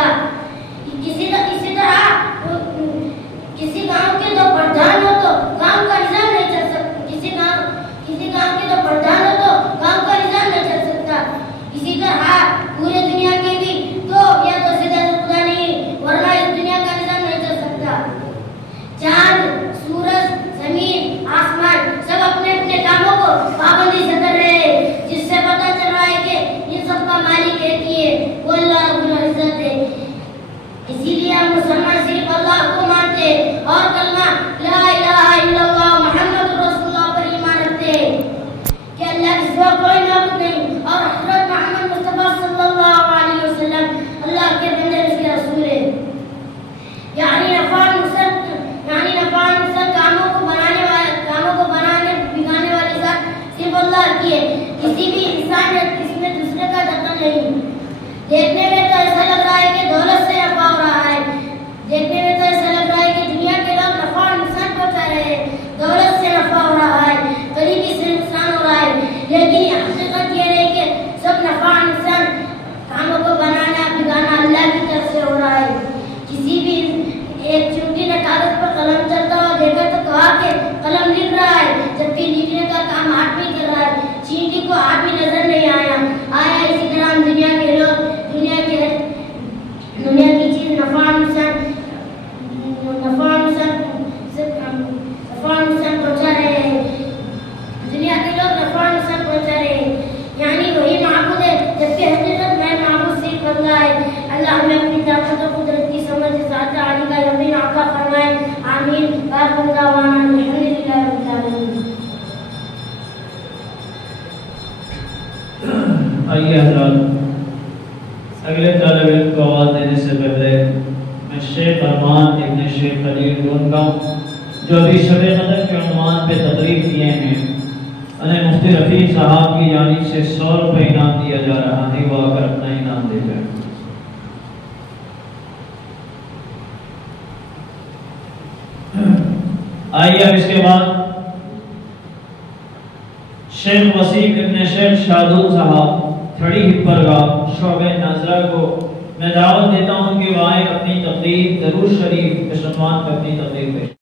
سکتا. اسی طرح کسی گاؤں کے جو پردھان ہو تو گاؤں کا نظام نہیں چل سکتا. کسی گاؤں کے جو پردھان ہو تو گاؤں کا نظام نہیں چل سکتا. اسی طرح پورے دنیا کے بھی تو یا تو سیدھا خدا نہیں ورنہ اس دنیا کا نظام نہیں چل سکتا. چاند، سورج، زمین، آسمان سب اپنے اپنے کاموں کو پابندی سے کر رہے ہیں، جس سے پتہ چل رہا ہے کہ ان سب کا مالک ایک ہی ہے، وہ اللہ رب العزت ہے. اسی لیے ہم مسلمان صرف اللہ کو مانتے ہیں اور کلمہ لا الہ الا اللہ محمد رسول اللہ پر ایمان رکھتے ہیں کہ اللہ کے سوا کوئی معبود نہیں اور حضرت محمد مصطفیٰ صلی اللہ علیہ وسلم اللہ کے بندے اس کے رسول ہیں. یعنی نفع نقصان کاموں کو بنانے بگانے والی ذات صرف اللہ کی ہے. کسی بھی انسان نے اس میں دوسرے کا دخل نہیں. دیکھنے میں تو ایسا لگ رہا ہے کہ دولت سے نفع ہو رہا ہے. دیکھنے میں تو ایسا لگ رہا ہے کہ دنیا کے لوگ نفع اور نقصان پہنچا رہے ہیں. دولت سے نفع ہو رہا ہے، غریبی سے نقصان ہو رہا ہے. لیکن حقیقت یہ ہے کہ سب نفع اور نقصان کاموں کو بنانا بگانا اللہ کی طرف سے ہو رہا ہے. کسی بھی ایک چونٹی نے کاغذ پر قلم چلتا ہوا دیکھا تو کہا کہ قلم لکھ رہا ہے، جبکہ لکھنے کا کام ہاتھ میں کر رہا ہے. چینٹی کو ہاتھ بھی نظر نہیں آیا. اسی طرح ہم دنیا کے لوگ دنیا کی چیز نفع نقصان پہنچا رہے ہیں. دنیا کے لوگ نفع نقصان پہنچا رہے ہیں. یعنی وہی معبود ہے جبکہ حقیقت میں معبود صرف اللہ ہے. اللہ ہمیں اپنی طاقت و قدرت کی سمجھ ذات عالی کا یقین عطا فرمائے. آمین. وآخر دعوانا الحمدللہ رب العالمین. آئیے حضرات، اگلے طالب علم کو آواز دینے سے پہلے میں شیخ ارمان ابن شیخ خلیل گونگاؤں جو ابھی شب قدر کے عنوان پہ تقریر کیے ہیں انہیں مفتی رفیع صاحب کی جانب سے 100 روپے انعام دیا جا رہا ہے. وہ آ کر اپنا انعام دے گئے. آئیے اب اس کے بعد شیخ وسیم ابن شیخ شادون صاحب تھڑی ہپرگاہ شعبہ ناظرہ کو میں دعوت دیتا ہوں کہ وہ آئے اپنی تقریر درود شریف کے عنوان پر اپنی تقریر پیش